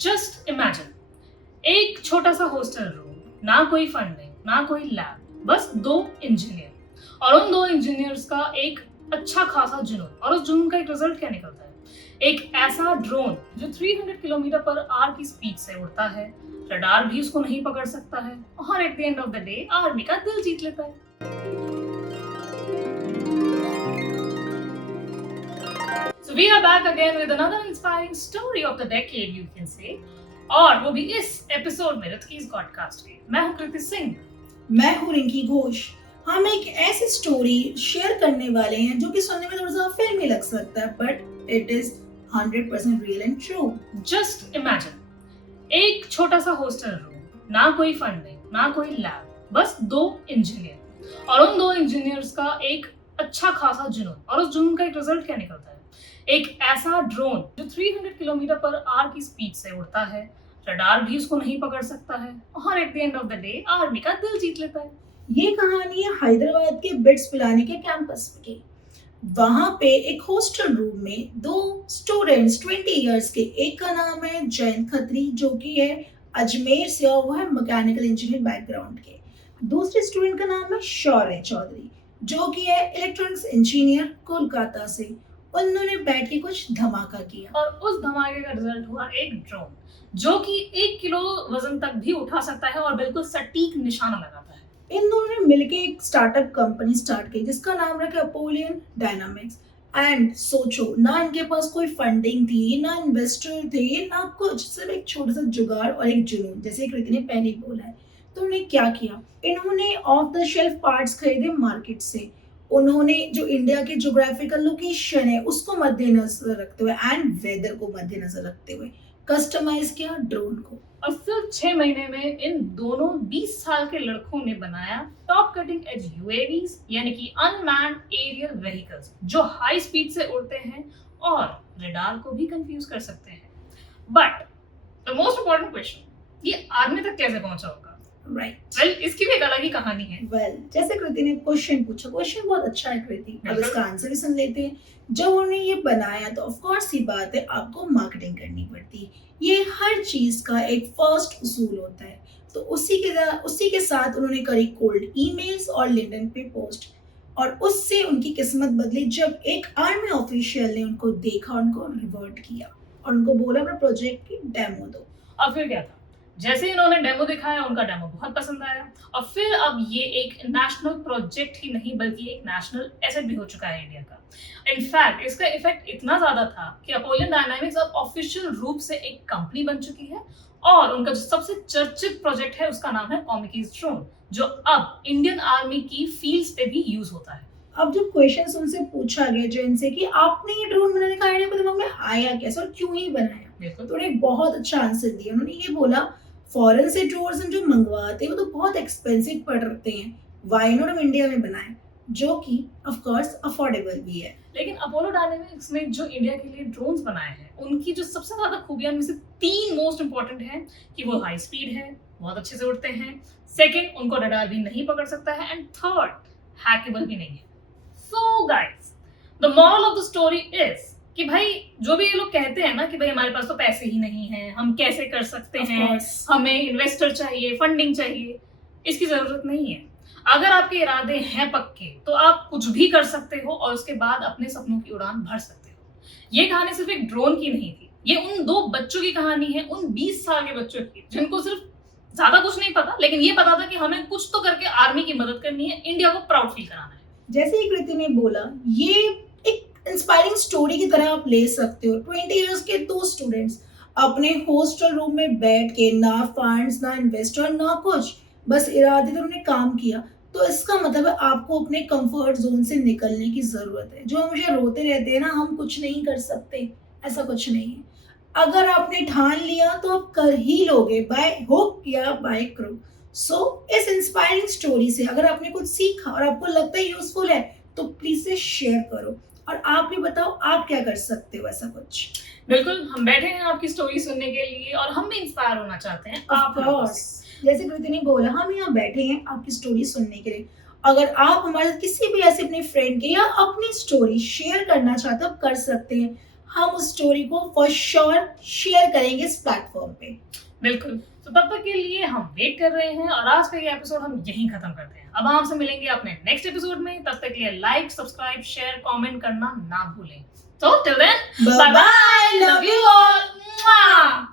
Just imagine एक छोटा सा हॉस्टल रूम, ना कोई फंडिंग, ना कोई लैब, बस दो इंजीनियर और उन दो इंजीनियर्स का एक अच्छा खासा जुनून। और उस जुनून का एक रिजल्ट क्या निकलता है? एक ऐसा ड्रोन जो 300 किलोमीटर पर आवर की स्पीड से उड़ता है, रडार भी उसको नहीं पकड़ सकता है और at the end of the day army का दिल जीत लेता है। So we are back again with another inspiring story of the decade, you can say. और वो भी इस एपिसोड में ऋतकीज पॉडकास्ट के। मैं हूँ कृति सिंह। मैं हूँ रिंकी घोष। हम एक ऐसी स्टोरी शेयर करने वाले हैं जो कि सुनने में थोड़ा सा फिल्मी लग सकता है, but it is 100% real and true. Just imagine एक छोटा सा हॉस्टल रूम, ना कोई फंडिंग, ना कोई लैब, बस दो इंजीनियर और उन दो इंजीनियर्स का एक अच्छा खासा जुनून। और उस जुनून का एक रिजल्ट क्या निकलता है? एक ऐसा ड्रोन जो 300 किलोमीटर पर आवर की स्पीड से उड़ता है, रडार भी उसको नहीं पकड़ सकता है और at the end of the day army का दिल जीत लेता है। ये कहानी है हैदराबाद के बिट्स पिलानी के कैंपस की। वहां पे एक हॉस्टल रूम में दो स्टूडेंट्स 20 इयर्स के, एक का नाम है जयंत खत्री जो कि है अजमेर से और वो है मैकेनिकल इंजीनियर बैकग्राउंड के। दूसरे स्टूडेंट का नाम है शौर्य चौधरी जो कि है इलेक्ट्रॉनिक्स इंजीनियर कोलकाता से। उन्होंने बैठ के कुछ धमाका किया और उस धमाके का रिजल्ट हुआ एक ड्रोन जो कि 1 किलो वजन तक भी उठा सकता है और बिल्कुल सटीक निशाना लगाता है। इन दोनों ने मिलके एक स्टार्टअप कंपनी स्टार्ट की जिसका नाम रखा अपोलियन डायनामिक्स। एंड सोचो, ना इनके पास कोई फंडिंग थी, ना इन्वेस्टर थे, ना कुछ, सिर्फ एक छोटा सा जुगाड़ और एक जुनून, जैसे कृति ने पहले ही बोला है। तो उन्होंने क्या किया? इन्होंने ऑफ द शेल्फ पार्ट्स खरीदे मार्केट से। उन्होंने जो इंडिया के ज्योग्राफिकल लोकेशन है उसको मद्देनजर रखते हुए एंड वेदर को मद्देनजर रखते हुए कस्टमाइज किया ड्रोन को। और सिर्फ 6 महीने में इन दोनों 20 साल के लड़कों ने बनाया टॉप कटिंग एज यूएवीज, यानी कि अनमैन्ड एरियल व्हीकल्स जो हाई स्पीड से उड़ते हैं और रडार को भी कंफ्यूज कर सकते हैं। But the most important question, ये आर्मी तक कैसे पहुंचा होगा? वेल, इसकी भी एक अलग ही कहानी है। जैसे कृति ने क्वेश्चन पूछा, क्वेश्चन बहुत अच्छा है कृति, अब इसका आंसर भी सुन लेते हैं। जब उन्होंने ये बनाया तो ऑफ कोर्स ही बात है, आपको मार्केटिंग करनी पड़ती है। ये हर चीज का एक फर्स्ट उसूल होता है। तो उसी के साथ उन्होंने करी कोल्ड ईमेल्स और लिंक्डइन पे पोस्ट, और उससे उनकी किस्मत बदली जब एक आर्मी ऑफिशियल ने उनको देखा, उनको रिवर्ट किया और उनको बोला अपना प्रोजेक्ट की डेमो दो। और फिर क्या था? जैसे इन्होंने डेमो दिखाया, उनका डेमो बहुत पसंद आया और फिर अब ये एक नेशनल प्रोजेक्ट ही नहीं बल्कि एक नेशनल एसेट भी हो चुका है इंडिया का। इनफैक्ट इसका इफेक्ट इतना ज्यादा था कि अपोलियन डायनामिक्स अब ऑफिशियल रूप से एक कंपनी बन चुकी है और उनका जो सबसे चर्चित प्रोजेक्ट है उसका नाम है कॉमिकीज ड्रोन, जो अब इंडियन आर्मी की फील्ड्स पे भी यूज होता है। अब जब क्वेश्चन उनसे पूछा गया जो इनसे कि आपने ये ड्रोन बनाने का आइडिया दिमाग में आया कैसे और क्यों ही बनाया, तो उन्होंने बहुत अच्छा आंसर दिया। उन्होंने ये बोला, फॉरेन से ड्रोन्स जो मंगवाते हैं वो तो बहुत एक्सपेंसिव पड़ते हैं, वाई नॉट हम इंडिया में बनाएं, जो कि ऑफ कोर्स अफोर्डेबल भी है। लेकिन अपोलो डायनामिक्स ने जो इंडिया के लिए ड्रोन्स बनाए हैं उनकी जो सबसे ज्यादा खूबियां में से 3 मोस्ट इंपॉर्टेंट है कि वो हाई स्पीड है, बहुत अच्छे से उड़ते हैं, सेकंड उनको रडार भी नहीं पकड़ सकता है, एंड थर्ड हैकेबल भी नहीं है। So guys, the moral of the story is कि भाई जो भी ये लोग कहते हैं ना कि भाई हमारे पास तो पैसे ही नहीं है, हम कैसे कर सकते हैं, हमें इन्वेस्टर चाहिए, फंडिंग चाहिए, इसकी जरूरत नहीं है। अगर आपके इरादे हैं पक्के तो आप कुछ भी कर सकते हो और उसके बाद अपने सपनों की उड़ान भर सकते हो। ये कहानी सिर्फ एक ड्रोन की नहीं थी, ये उन 2 बच्चों की कहानी है, उन 20 साल के बच्चों की जिनको सिर्फ ज्यादा कुछ नहीं पता, लेकिन ये पता था कि हमें कुछ तो करके आर्मी की मदद करनी है, इंडिया को प्राउड फील कराना है। जैसे ही कृति ने बोला, ये एक इंस्पायरिंग स्टोरी की तरह आप ले सकते हो। 20 इयर्स के 2 स्टूडेंट्स अपने हॉस्टल रूम में बैठ के, ना फंड्स, ना इन्वेस्टर, ना कुछ, बस इरादे से उन्होंने काम किया। तो इसका मतलब है आपको अपने कंफर्ट जोन से निकलने की जरूरत है। जो हमेशा रोते रहते हैं ना हम कुछ नहीं कर सकते, ऐसा कुछ नहीं है। अगर आपने ठान लिया तो आप कर ही लोगे, बाय हुक या बाय क्रुक। सो इस इंस्पायरिंग स्टोरी से अगर आपने कुछ सीखा और आपको लगता है यूजफुल है तो प्लीज से शेयर करो और आप भी बताओ आप क्या कर सकते हो ऐसा कुछ। बिल्कुल, हम बैठे हैं आपकी स्टोरी सुनने के लिए और हम भी इंस्पायर होना चाहते हैं आप। जैसे कृति ने बोला, हम यहाँ बैठे हैं आपकी स्टोरी सुनने के लिए। अगर आप हमारे किसी भी ऐसे अपने फ्रेंड के या अपनी स्टोरी शेयर करना चाहते हो, कर सकते हैं। हम उस स्टोरी को फॉर श्योर शेयर करेंगे इस प्लेटफॉर्म पे। बिल्कुल। तो तब तक के लिए हम वेट कर रहे हैं और आज का ये एपिसोड हम यहीं खत्म करते हैं। अब आपसे मिलेंगे अपने नेक्स्ट एपिसोड में। तब तक के लिए लाइक, सब्सक्राइब, शेयर, कमेंट करना ना भूलें। तो till then, bye bye, love you all.